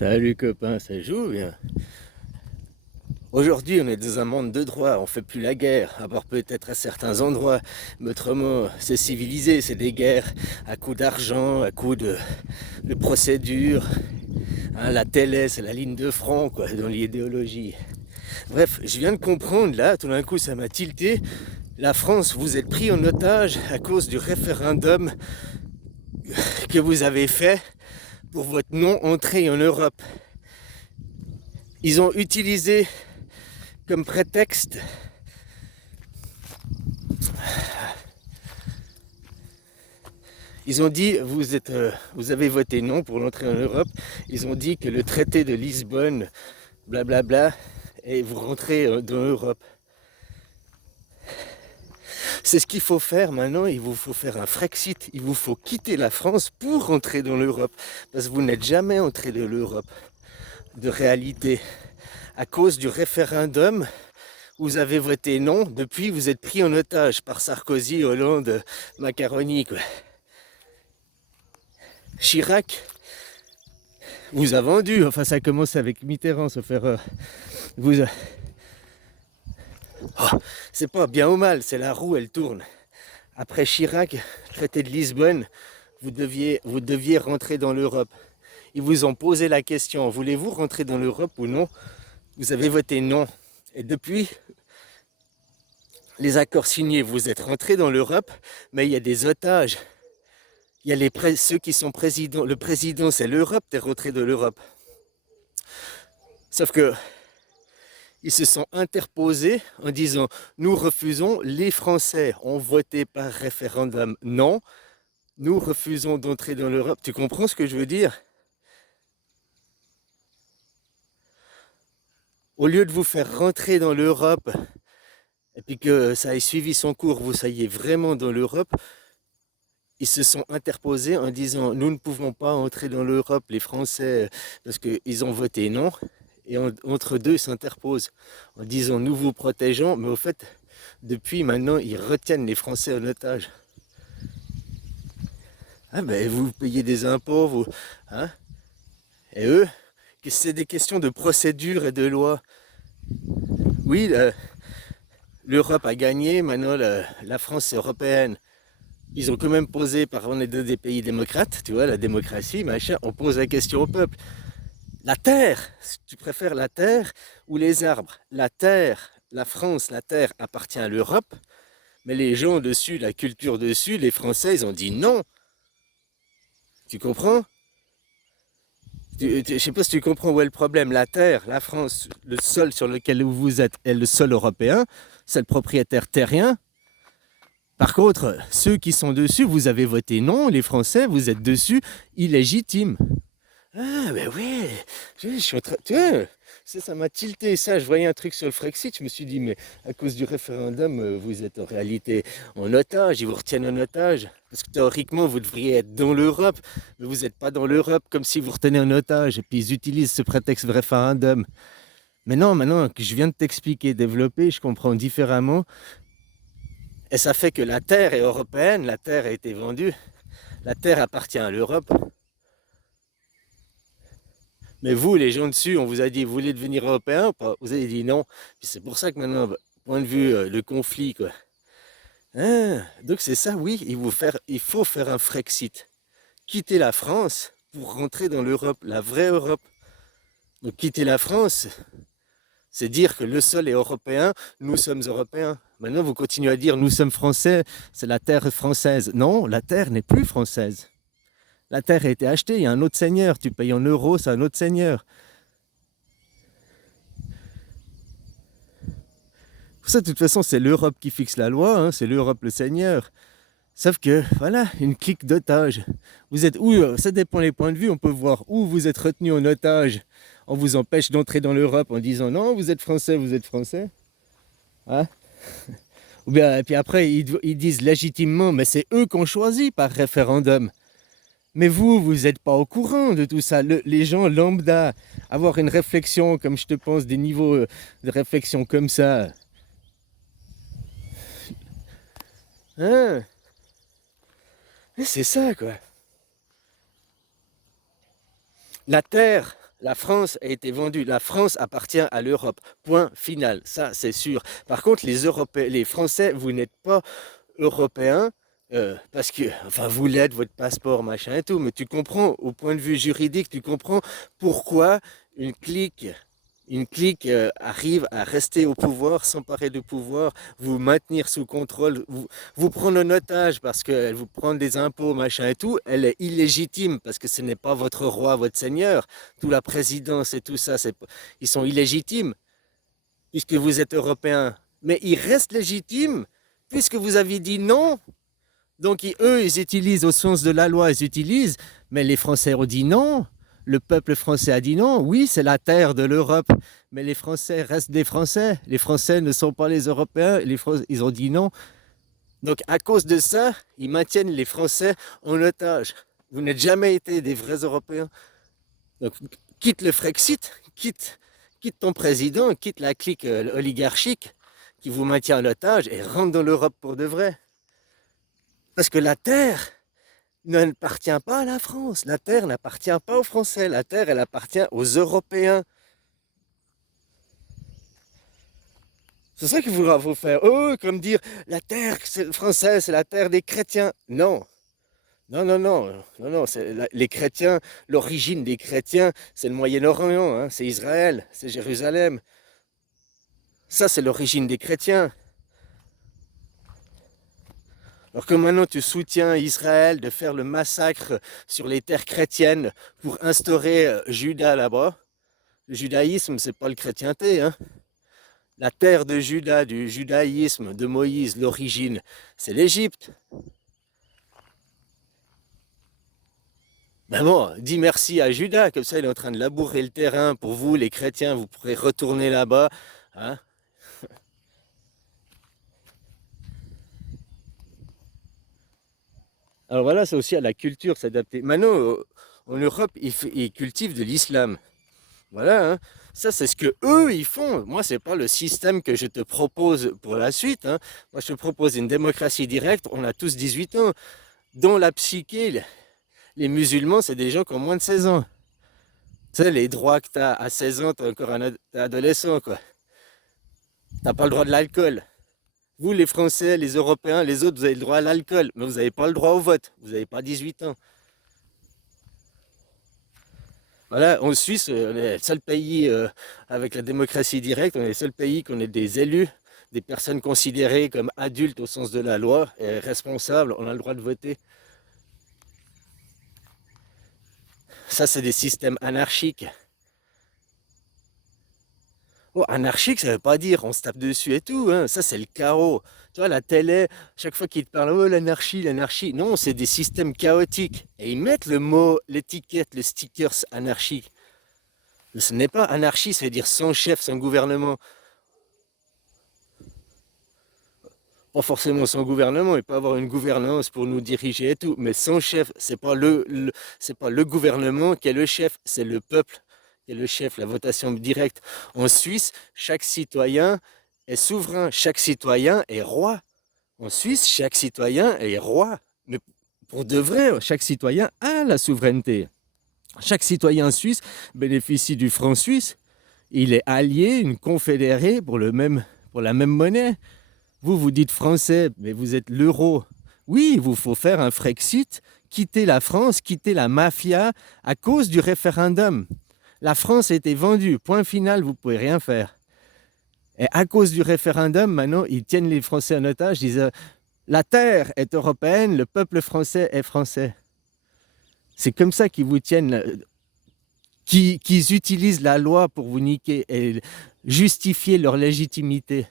Salut copain, ça joue bien. Aujourd'hui, on est dans un monde de droit, on fait plus la guerre, à part peut-être à certains endroits, mais autrement, c'est civilisé, c'est des guerres à coups d'argent, à coups de procédures. Hein, la télé, c'est la ligne de front, quoi, dans l'idéologie. Bref, je viens de comprendre, là, tout d'un coup, ça m'a tilté. La France, vous êtes pris en otage à cause du référendum que vous avez fait pour votre non-entrée en Europe. Ils ont utilisé comme prétexte, ils ont dit, vous avez voté non pour l'entrée en Europe. Ils ont dit que le traité de Lisbonne, blablabla, et vous rentrez dans l'Europe. C'est ce qu'il faut faire maintenant, il vous faut faire un Frexit, il vous faut quitter la France pour rentrer dans l'Europe. Parce que vous n'êtes jamais entré dans l'Europe de réalité. À cause du référendum, vous avez voté non, depuis vous êtes pris en otage par Sarkozy, Hollande, Macaroni, quoi. Chirac vous a vendu, enfin ça commence avec Mitterrand, sauf erreur. Vous a... Oh, c'est pas bien ou mal, c'est la roue, elle tourne. Après Chirac, traité de Lisbonne, vous deviez rentrer dans l'Europe. Ils vous ont posé la question, voulez-vous rentrer dans l'Europe ou non? Vous avez voté non. Et depuis les accords signés, vous êtes rentré dans l'Europe, mais il y a des otages. Il y a ceux qui sont présidents. Le président, c'est l'Europe, t'es rentré de l'Europe. Sauf que ils se sont interposés en disant nous refusons, les Français ont voté par référendum non, nous refusons d'entrer dans l'Europe. Tu comprends ce que je veux dire? Au lieu de vous faire rentrer dans l'Europe et puis que ça ait suivi son cours, vous soyez vraiment dans l'Europe, ils se sont interposés en disant nous ne pouvons pas entrer dans l'Europe, les Français, parce qu'ils ont voté non. Et entre deux, ils s'interposent en disant nous vous protégeons, mais au fait, depuis maintenant, ils retiennent les Français en otage. Ah ben, vous payez des impôts, vous, hein? Et eux, c'est des questions de procédure et de loi. Oui, l'Europe a gagné, maintenant la France est européenne. Ils ont quand même posé, on est dans des pays démocrates, tu vois, la démocratie, machin, on pose la question au peuple. La terre, tu préfères la terre ou les arbres? La terre, la France, la terre appartient à l'Europe, mais les gens dessus, la culture dessus, les Français, ils ont dit non. Tu comprends? Je ne sais pas si tu comprends où est le problème. La terre, la France, le sol sur lequel vous êtes est le sol européen, c'est le propriétaire terrien. Par contre, ceux qui sont dessus, vous avez voté non, les Français, vous êtes dessus, illégitime. Ah, ben oui, je suis en train. Tu vois, ça m'a tilté ça. Je voyais un truc sur le Frexit, je me suis dit, mais à cause du référendum, vous êtes en réalité en otage, ils vous retiennent en otage. Parce que théoriquement, vous devriez être dans l'Europe, mais vous n'êtes pas dans l'Europe, comme si vous retenez en otage. Et puis ils utilisent ce prétexte de référendum. Mais non, maintenant que je viens de t'expliquer, développer, je comprends différemment. Et ça fait que la terre est européenne, la terre a été vendue, la terre appartient à l'Europe. Mais vous, les gens dessus, on vous a dit, vous voulez devenir européen ou pas? Vous avez dit non. Puis c'est pour ça que maintenant, point de vue le conflit, quoi. Ah, donc c'est ça, oui, il faut faire un Frexit. Quitter la France pour rentrer dans l'Europe, la vraie Europe. Donc quitter la France, c'est dire que le sol est européen, nous sommes européens. Maintenant, vous continuez à dire nous sommes français, c'est la terre française. Non, la terre n'est plus française. La terre a été achetée, il y a un autre seigneur. Tu payes en euros, c'est un autre seigneur. Pour ça, de toute façon, c'est l'Europe qui fixe la loi, hein, c'est l'Europe le seigneur. Sauf que, voilà, une clique d'otages. Vous êtes où, ça dépend des points de vue, on peut voir où vous êtes retenu en otage. On vous empêche d'entrer dans l'Europe en disant non, vous êtes français, vous êtes français. Hein? Ou bien, et puis après, ils disent légitimement, mais c'est eux qui ont choisi par référendum. Mais vous n'êtes pas au courant de tout ça. Les gens lambda, avoir une réflexion, comme je te pense, des niveaux de réflexion comme ça. Hein? C'est ça, quoi. La terre La France a été vendue. La France appartient à l'Europe. Point final. Ça, c'est sûr. Par contre, les Européens, les Français, vous n'êtes pas européens parce que, enfin, vous l'êtes, votre passeport, machin et tout. Mais tu comprends, au point de vue juridique, tu comprends pourquoi une clique arrive à rester au pouvoir, s'emparer du pouvoir, vous maintenir sous contrôle, vous prendre en otage parce qu'elle vous prend des impôts, machin et tout, elle est illégitime parce que ce n'est pas votre roi, votre seigneur. Tout la présidence et tout ça, ils sont illégitimes puisque vous êtes européen. Mais ils restent légitimes puisque vous avez dit non. Donc eux, ils utilisent au sens de la loi, ils utilisent, mais les Français ont dit non. Le peuple français a dit non. Oui, c'est la terre de l'Europe, mais les Français restent des Français. Les Français ne sont pas les Européens. Ils ont dit non. Donc à cause de ça, ils maintiennent les Français en otage. Vous n'êtes jamais été des vrais Européens. Donc quitte le Frexit, quitte ton président, quitte la clique oligarchique qui vous maintient en otage et rentre dans l'Europe pour de vrai. Parce que la terre n'appartient pas à la France. La terre n'appartient pas aux Français. La terre, elle appartient aux Européens. C'est ça qu'il faudra vous faire. Oh, comme dire, la terre française, c'est la terre des chrétiens. Non. Non, non, non, non, non. Les chrétiens, l'origine des chrétiens, c'est le Moyen-Orient, hein, c'est Israël, c'est Jérusalem. Ça, c'est l'origine des chrétiens. Alors que maintenant tu soutiens Israël de faire le massacre sur les terres chrétiennes pour instaurer Juda là-bas, le judaïsme, c'est pas le chrétienté, hein. La terre de Juda, du judaïsme, de Moïse, l'origine, c'est l'Égypte. Ben bon, dis merci à Juda, comme ça il est en train de labourer le terrain pour vous, les chrétiens, vous pourrez retourner là-bas, hein. Alors voilà, c'est aussi à la culture s'adapter. Maintenant, en Europe, ils cultivent de l'islam. Voilà, hein. Ça c'est ce que eux ils font. Moi, c'est pas le système que je te propose pour la suite, hein. Moi, je te propose une démocratie directe. On a tous 18 ans. Dans la psyché, les musulmans, c'est des gens qui ont moins de 16 ans. Tu sais, les droits que tu as à 16 ans, tu es encore un adolescent, quoi. T'as pas le droit de l'alcool. Vous, les Français, les Européens, les autres, vous avez le droit à l'alcool, mais vous n'avez pas le droit au vote. Vous n'avez pas 18 ans. Voilà, en Suisse, on est le seul pays avec la démocratie directe, on est le seul pays qu'on ait des élus, des personnes considérées comme adultes au sens de la loi et responsables, on a le droit de voter. Ça, c'est des systèmes anarchiques. Oh, anarchique, ça veut pas dire on se tape dessus et tout, hein. Ça, c'est le chaos. Tu vois, la télé, chaque fois qu'ils te parlent, oh, l'anarchie, l'anarchie. Non, c'est des systèmes chaotiques. Et ils mettent le mot, l'étiquette, le stickers anarchique. Ce n'est pas anarchie, ça veut dire sans chef, sans gouvernement. Pas forcément sans gouvernement, il peut avoir une gouvernance pour nous diriger et tout, mais sans chef, c'est pas le gouvernement qui est le chef, c'est le peuple qui est le chef, la votation directe. En Suisse, chaque citoyen est souverain, chaque citoyen est roi. En Suisse, chaque citoyen est roi. Mais pour de vrai, chaque citoyen a la souveraineté. Chaque citoyen suisse bénéficie du franc suisse. Il est allié, une confédérée pour la même monnaie. Vous, vous dites français, mais vous êtes l'euro. Oui, il vous faut faire un Frexit, quitter la France, quitter la mafia à cause du référendum. La France a été vendue, point final, vous ne pouvez rien faire. Et à cause du référendum, maintenant, ils tiennent les Français en otage, ils disent la terre est européenne, le peuple français est français. C'est comme ça qu'ils vous tiennent, qu'ils utilisent la loi pour vous niquer et justifier leur légitimité.